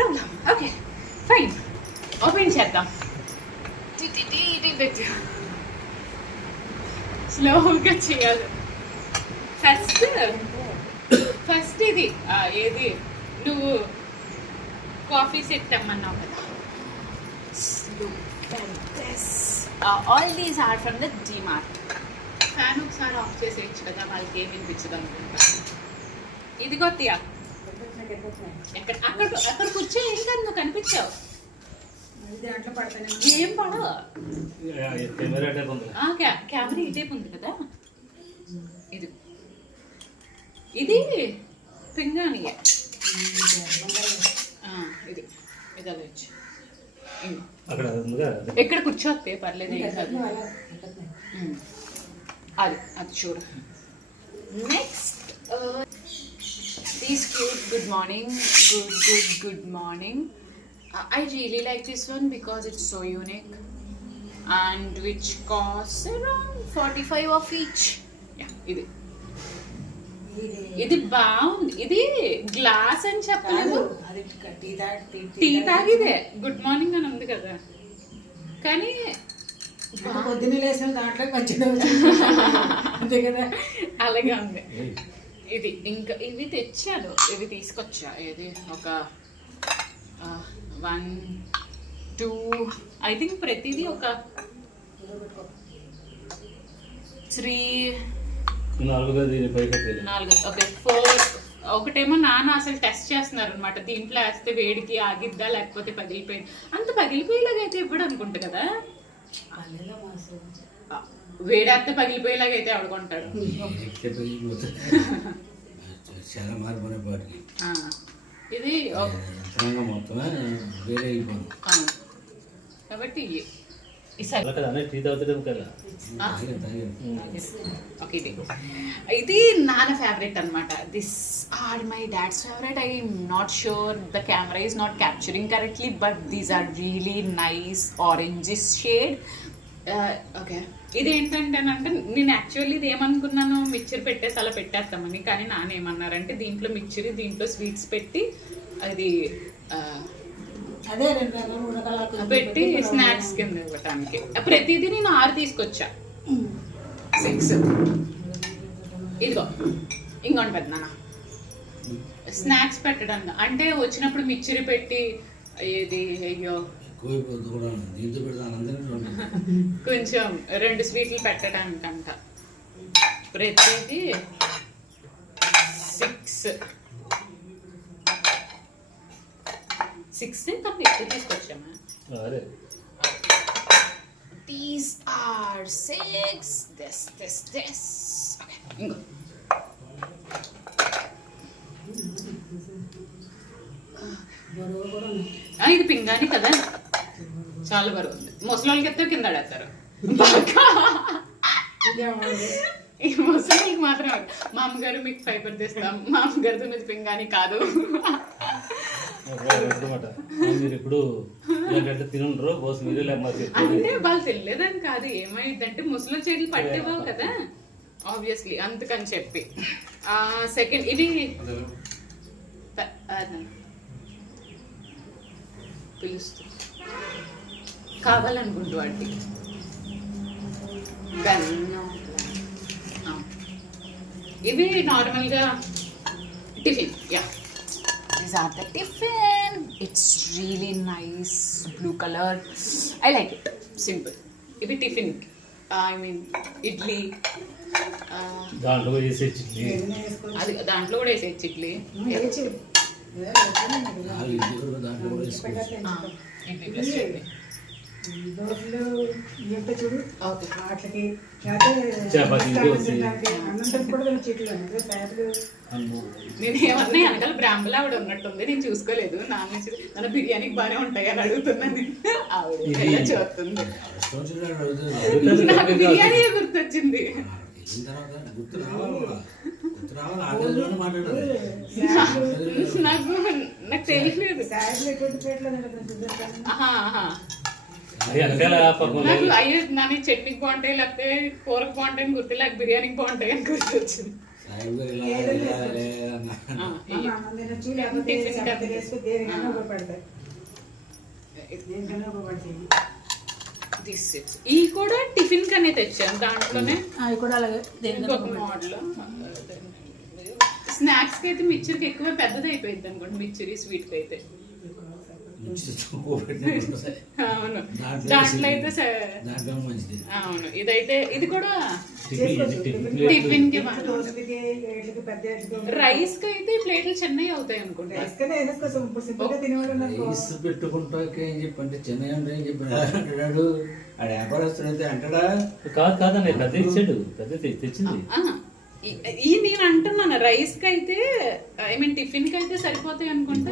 Problem. Okay fine, open చేద్దాం. పెట్టు, స్లోగా చేయాలి. ఫస్ట్ ఇది ఏది నువ్వు కాఫీ సెట్ తెమ్మన్నావు కదా. All these are from the DMart. Fan ఒకసారి ఆఫ్ చేసేయచ్చు కదా, వాళ్ళకి ఏమి వినిపించదు అనుకుంటా. ఇదిగో తియా, అక్కడ అక్కడ కూర్చో, ఏం కాదు, నువ్వు కనిపించావు. ఏం పడవ, కెమెరా ఇటేపు ఉంది కదా. ఇది ఇది పింగాణి, ఇది ఇది అదొచ్చు. ఎక్కడ కూర్చోతే పర్లేదు, అది అది చూడు. Next these cute good morning. I really like this one because it's so unique and which costs around 45 of each. Yeah, ఇది బాగుంది. ఇది గ్లాస్ అని చెప్పలేదు, టీ తాగిదే గుడ్ మార్నింగ్ అని ఉంది కదా. కానీ పొద్దున్న లేసిన దాంట్లో అలాగే ఉంది. ఇది ఇంకా ఇవి తెచ్చాను, ఇవి తీసుకొచ్చా. ఇది ఒక 1 2 ఐ థింక్ ప్రతిదీ ఒక 3 4. ఓకే 4. ఒకటేమో నాన్న అసలు టెస్ట్ చేస్తున్నారు అనమాట, దీంట్లో వేస్తే వేడికి ఆగిద్దా లేకపోతే పగిలిపోయింది. అంత పగిలిపోయేలాగా అయితే ఇవ్వడు అనుకుంటా కదా, వేడేస్తే పగిలిపోయేలాగా అయితే ఆడుకుంటాడు. ఇది కాబట్టి ఇది నాన్న ఫేవరెట్ అనమాట. This are my dad's favourite. I not sure the camera is not capturing correctly, but these are really nice oranges shade. Okay ఇది ఏంటంటేనంటే, నేను యాక్చువల్లీ ఇది ఏమనుకున్నాను, మిక్చర్ పెట్టేసి అలా పెట్టేస్తామని. కానీ నాన్న ఏమన్నారంటే దీంట్లో మిక్చర్, దీంట్లో స్వీట్స్ పెట్టి అది పెట్టి స్నాక్స్ కింద ఇవ్వటానికి. ప్రతిదీ నేను 6 తీసుకొచ్చా, 6. ఇదిగో ఇంకోటి పెద్ద నాన్న స్నాక్స్ పెట్టడానికి, అంటే వచ్చినప్పుడు మిక్చర్ పెట్టి ఏది అయ్యో కొంచెం 2 స్వీట్లు పెట్టడానికంట. ప్రతిదీ 6 తప్ప ఎక్కువ తీసుకొచ్చామా. These are 6. This. Okay, ఇంకో ఇది పింగాని కదా, చాలా బరువు ఉంది. ముసలోళ్ళకి ఎత్తే కింద ఆడేస్తారు ఈ ముసలికి మాత్రమే. మా అమ్మగారు మీకు ఫైబర్ తెస్తాం, మా అమ్మగారితో మీద పింగాని కాదు. అంటే వాళ్ళు తెలియదని కాదు, ఏమైందంటే ముసలి చేతులు పట్టేవావు కదా ఆబ్వియస్లీ, అందుకని చెప్పి. సెకండ్ ఇది పిలుస్తూ కావాలనుకుంటూ వాటికి ఇవి నార్మల్గా tiffin. Yeah, these are the tiffin. It's really nice blue color. I like it. Simple. ఇవి టిఫిన్, ఐ మీన్ ఇడ్లీ. దాంట్లో వేసే చిట్లీ, అది దాంట్లో కూడా వేసే ఇడ్లీ. నేను ఏమన్నా వెనకాల బ్రాహ్మణ ఆవిడ ఉన్నట్టుంది, నేను చూసుకోలేదు. నాన్న బిర్యానీకి బాగానే ఉంటాయి అని అడుగుతున్నాను. ఆవిడ చూస్తుంది, నాకు బిర్యానీ గుర్తొచ్చింది. నాకు తెలియలేదు. అయ్యో నాని చట్నీకి బాగుంటాయి, లేకపోతే కూరకు బాగుంటాయి అని గుర్తు, లేక బిర్యానీకి బాగుంటాయి అని గుర్తు వచ్చింది. అన్నం తినొచ్చు, లేకపోతే చపాతీ వేసుకుని దేనికైనా ఉపయోగపడతాయి. దేనికైనా ఉపయోగపడతాయి. ఈ కూడా టిఫిన్ కనే తెచ్చాను. దాంట్లోనే అవి కూడా అలాగే ఇంకొక మోడల్. స్నాక్స్ కి అయితే మిక్చర్కి ఎక్కువ పెద్దది అయిపోయింది అనుకోండి. మిక్చర్ స్వీట్ కి అయితే అవును, దాంట్లో అయితే అవును. ఇదైతే ఇది కూడా టిఫిన్ కి రైస్ కి అయితే ప్లేట్లు చిన్నవి అవుతాయి అనుకుంటా. పెట్టుకుంటా ఏం చెప్పంటే చెన్నై అంటే ఏం చెప్పాడు ఆడ వ్యాపారస్తుడైతే అంటాడా? కాదన్న పెద్ద ఇచ్చాడు, పెద్ద తెచ్చింది. ఈ నేను అంటున్నాను రైస్ కి అయితే ఐ మీన్ టిఫిన్ కి అయితే సరిపోతాయి అనుకుంటా.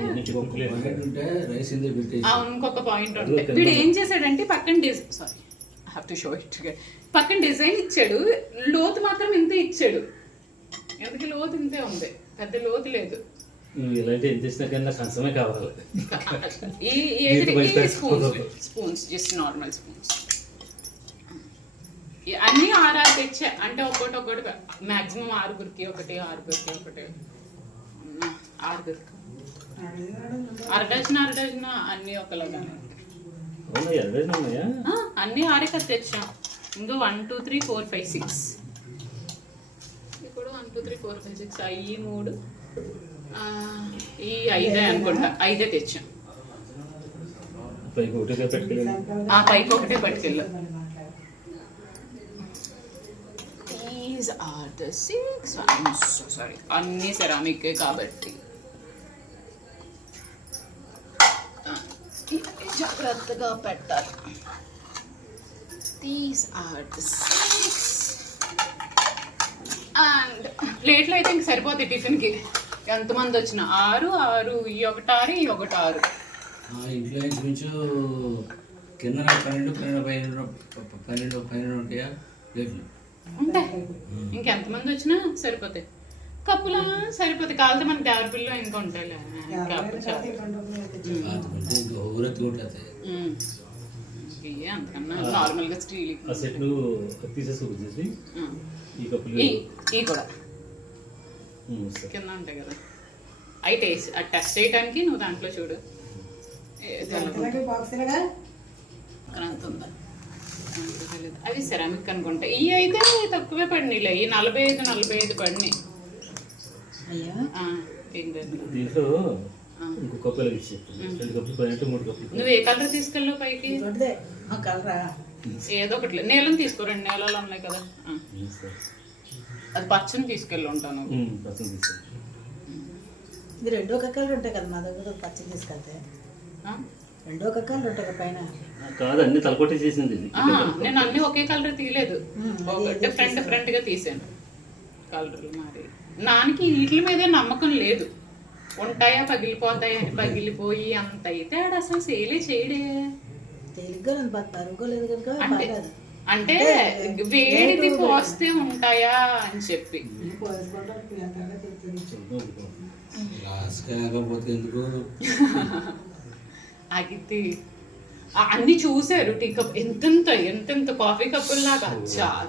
రైస్ ఎందుకు పెట్టేసి అవును, ఇంకొక పాయింట్ ఉంటే వీడు ఏం చేశాడంటే పక్కన sorry I have to show it. పక్కన డిజైన్ ఇచ్చాడు, లోతు మాత్రం ఇంత ఇచ్చాడు. ఎందుకు లోతు ఇంతే ఉంది, పెద్ద లోతు లేదు. ఇలాంటి ఎంత ఇచ్చినా కన్నా కంచమే కావాలి. స్పూన్స్ జస్ట్ నార్మల్ స్పూన్స్ అన్ని 6 తెచ్చా. అంటే ఒక్కొక్కటి మాక్సిమం 6గురికి ఒకటి, 6గురికి ఒకటి, 6గురికి అరడజన్ అన్ని ఒకలాగా అన్ని 6 కదా తెచ్చా. ఇంకా 1 2 3 4 5 6 ఇప్పుడు 1 2 3 4 5 6 ఈ 3 ఈ 5 అనుకుంటా. 5 తెచ్చా. పైకి ఒకటే పట్టుకెళ్ళా. These are the 6 ones. So sorry. అన్ని సెరామిక్ కాబట్టి జాగ్రత్తగా పెట్టాలి. These are the 6 and ప్లేట్లు అయితే ఇంక సరిపోతాయి టిఫిన్ కి. ఎంతమంది వచ్చినా 6 ఈ ఒకటి 6 ఈ ఒకటి 6. ఇంట్లో ఇంచుమించు కింద 12 ఉంటాయా ప్లేట్లు ఉంటాయి. ఇంకెంతమంది వచ్చినా సరిపోతాయి. కప్పులా సరిపోతాయి. కాలితే మనకి దేవర పిల్ల ఇంకా ఉంటాయి. అంతకన్నా నార్మల్ గా స్టీల్ ఈ కూడా కింద ఉంటాయి కదా. అవి టెస్ట్ చేయడానికి నువ్వు దాంట్లో చూడు అంత ఉందా. అవి సెరామిక్ అనుకుంటా. ఈ అయితే తక్కువే పడినాయిలే. ఈ 45 పడినాయి. నువ్వు ఏ కలర్ తీసుకెళ్ళావు పైకి? ఏదో ఒకటి నీళ్ళని తీసుకో. 2 నీళ్ళలో ఉన్నాయి కదా. అది పచ్చని తీసుకెళ్ళి ఉంటాను. ఇది 2 కక్కలు ఉంటాయి కదా మా దగ్గర. పచ్చని తీసుకెళ్తే 2 కక్కలు ఉంటాయి పైన. కాదు, అన్ని తలకొట్టి చేసింది. నేను అన్ని ఒకే కలర్ తీయలేదు, డిఫరెంట్ గా తీసాను కలర్లు. మరి నానికి వీటి మీదే నమ్మకం లేదు. ఉంటాయా పగిలిపోతాయా అని. పగిలిపోయి అంత అయితే ఆడ అసలు సేలే చేయడే. అంటే వేడిది పోస్తే ఉంటాయా అని చెప్పి అగితే అన్ని చూసారు. టీ కప్ ఎంతెంత కాఫీ కప్పులు లాగా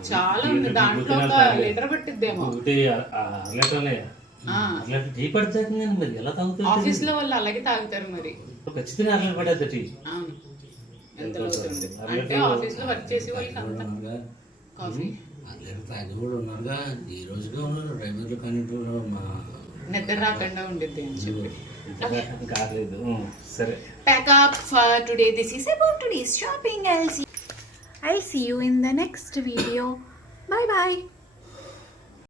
చాలా ఉంది. దాంట్లో ఒక లీటర్ పట్టిద్దేమో. ఆఫీస్ లో వాళ్ళు అలాగే తాగుతారు మరి. ఖచ్చితంగా అరలే పడేది టీ. ఎంత లోతుంది అంటే ఆఫీస్ లో వర్క్ చేసే వాళ్ళకి అంత కాఫీ నిద్ర రాకుండా ఉండిద్ది అని చెప్పి. Pack up for today. This is about today's shopping. I'll see you in the next video. Bye bye.